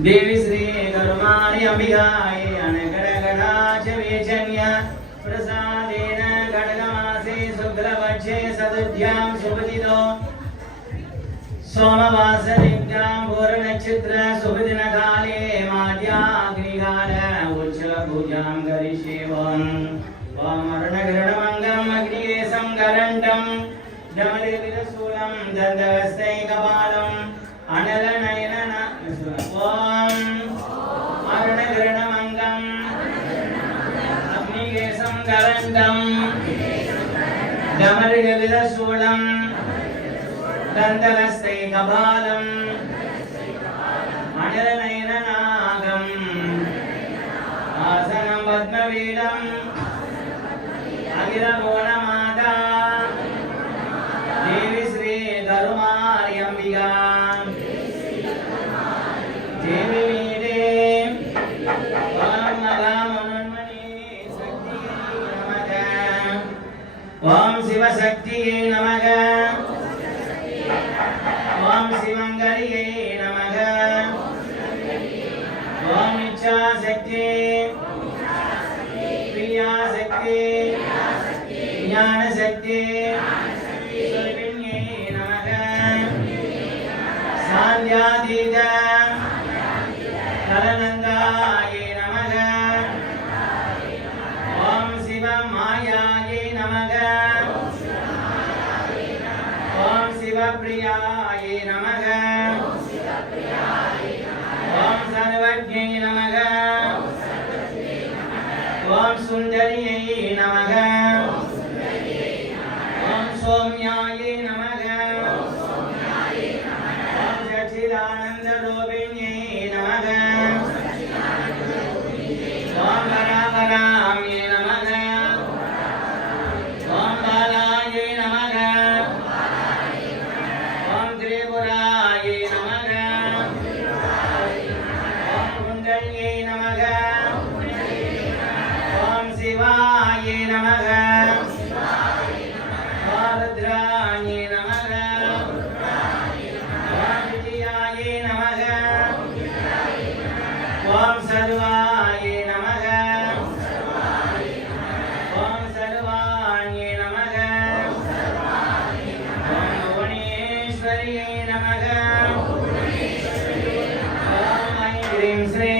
ദേവി ശ്രീ കരുമാരി അംബികായി അണകടകടാചവ്യജന്യ പ്രസാദേന ഘടകമാസേ ശുക്ലപക്ഷേ സതുധ്യാം ശുഭദിനോ സോമവാസനിത്യാം പൂർണനക്ഷത്ര ശുഭദിനകാലേ മാദ്യാഗ്നികാല ഉജ്ജല പൂജാം കരിഷേവം വാമരണകരണമംഗം അഗ്നിരേസം കരണ്ടം വിരസൂലം ദന്തവസ്തേ डमरिजविदशूलं दन्तलस्तैकपालं मणिरनैरनागम् आसनं पद्मवीरम् अगिरभुवनमाता அன்யாதித நலனங்கா ॐ ऐं ह्रीं श्रीं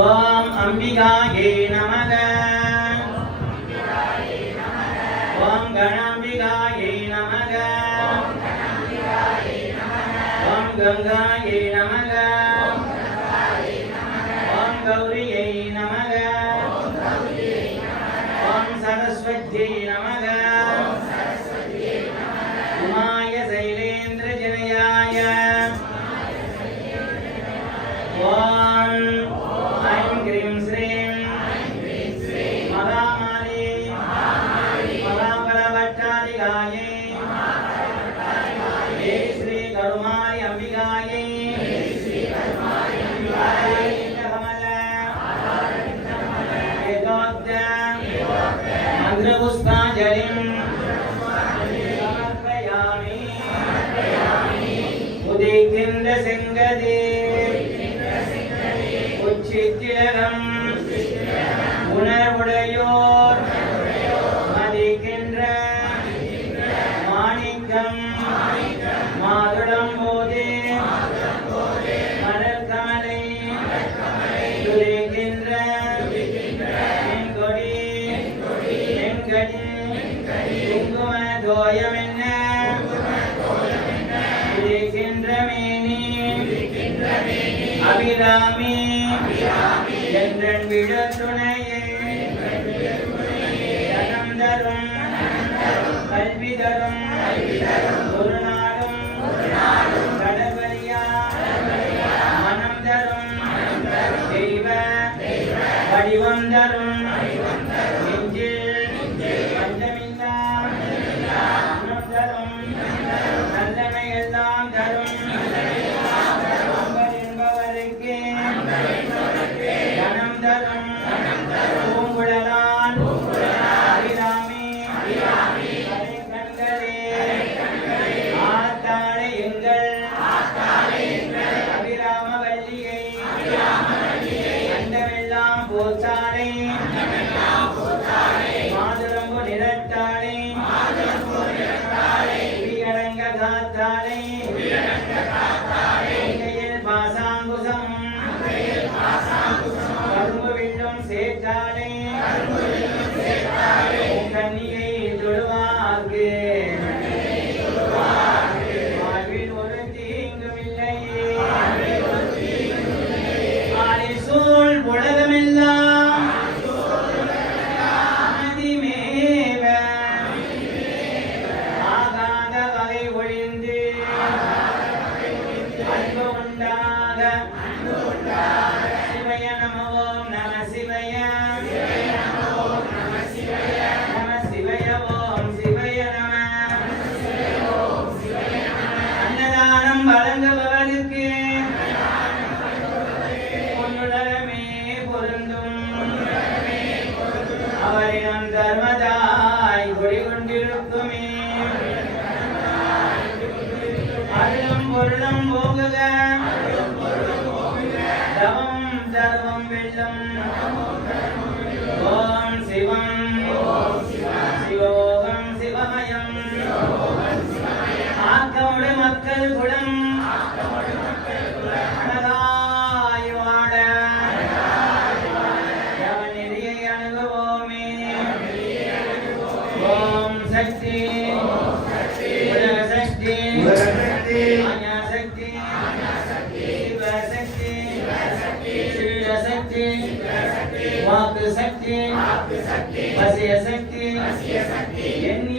ఓం అంబికాయే నమః ఓం గణాంబికాయే నమః ఓం గంగాయే నమః ఓం గౌరియై నమః ఓం సరస్వత్యై வாக்கு சக்தி வசிய சக்தி எண்ணியம்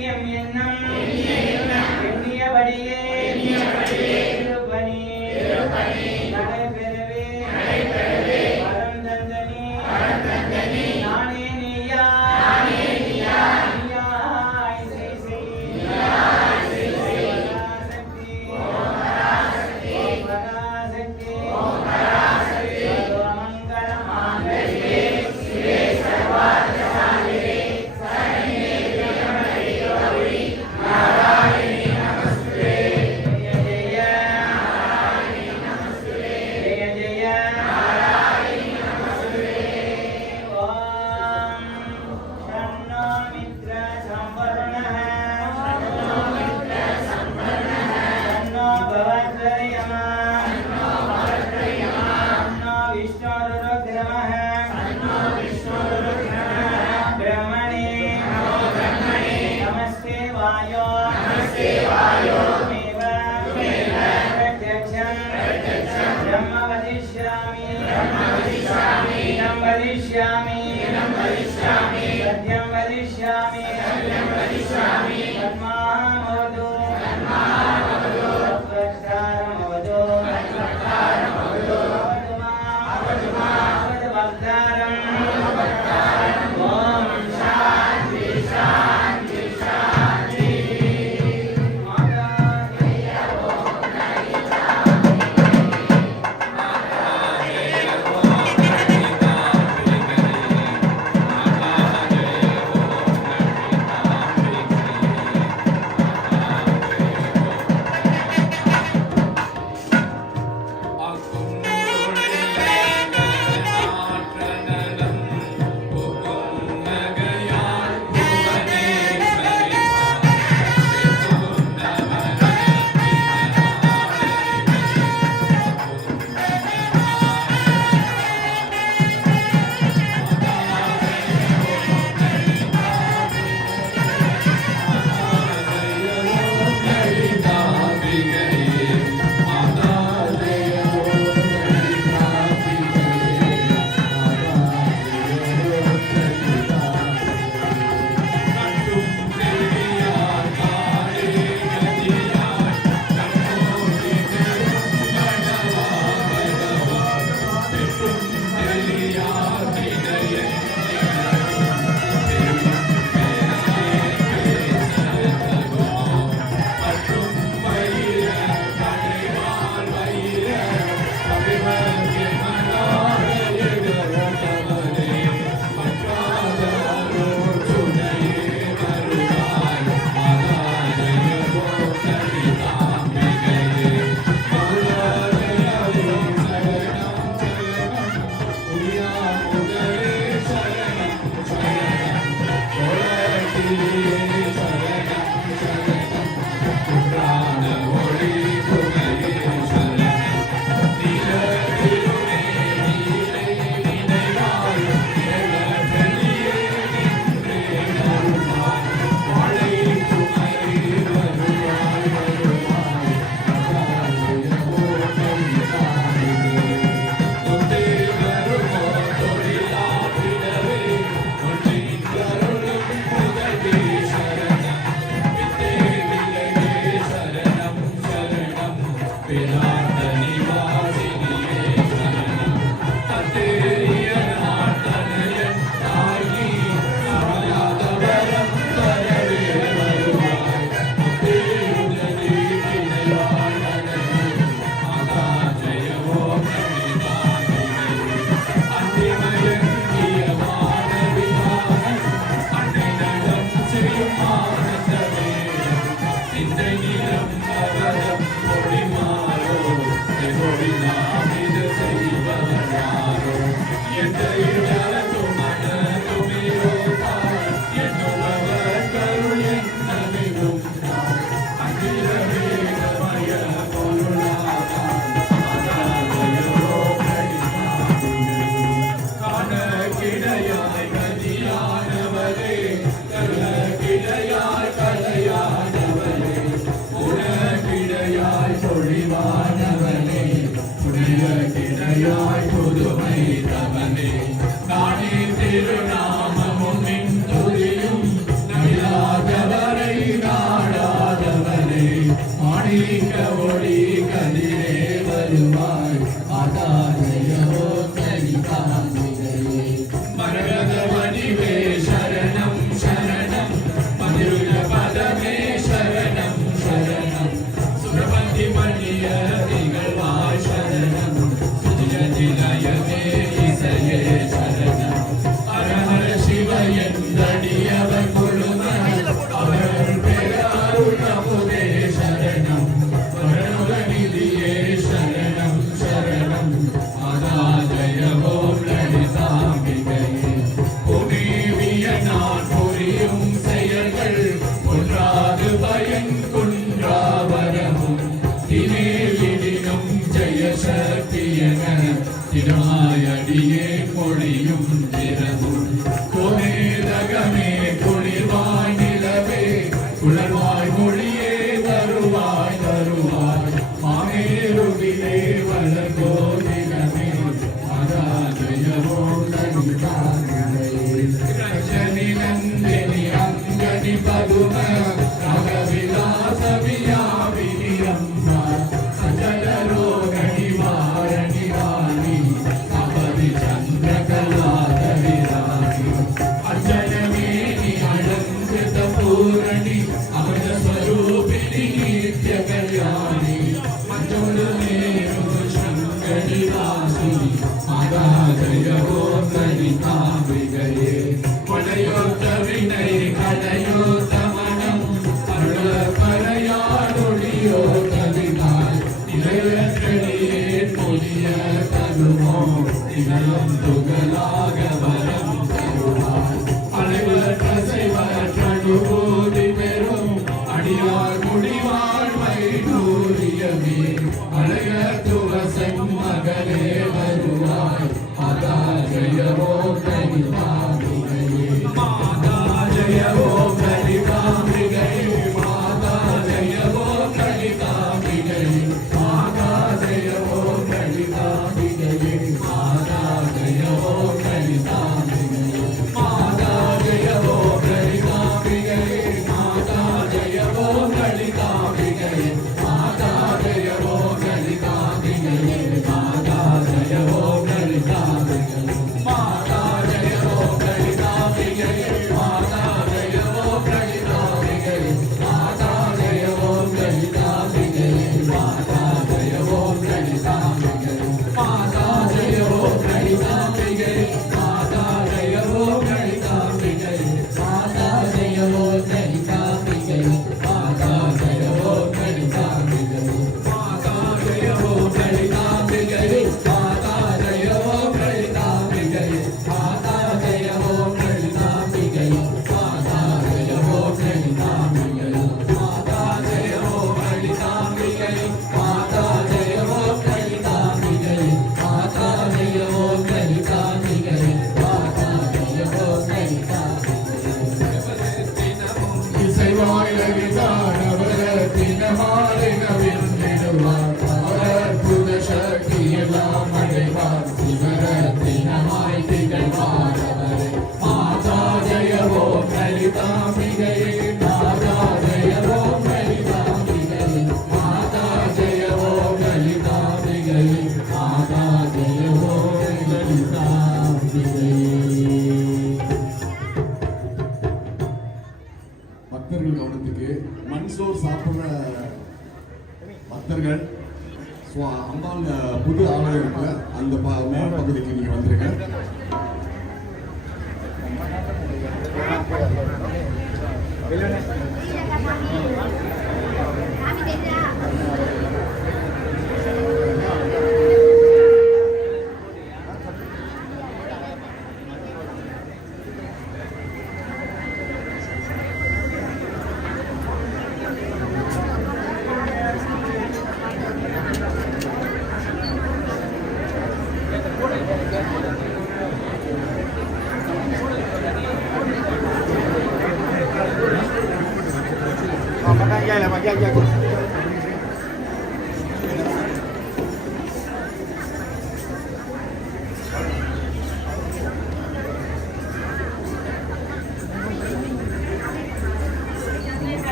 వెళ్ళండి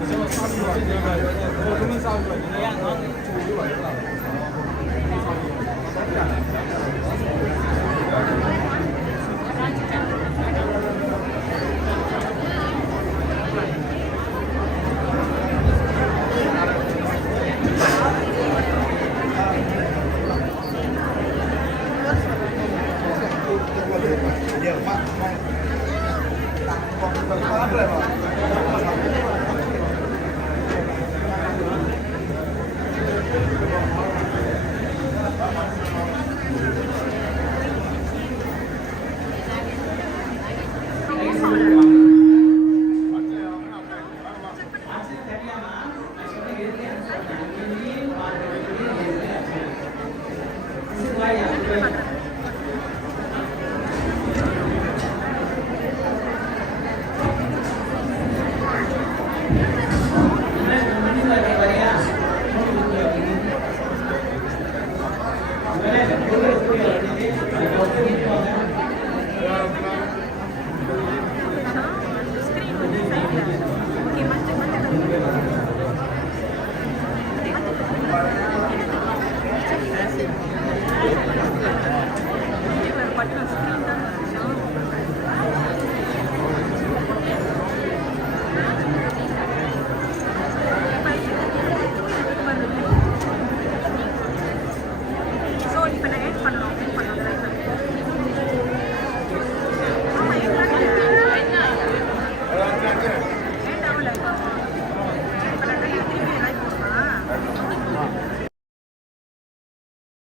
你这个三十块钱一个我这你三十块钱一个就一了。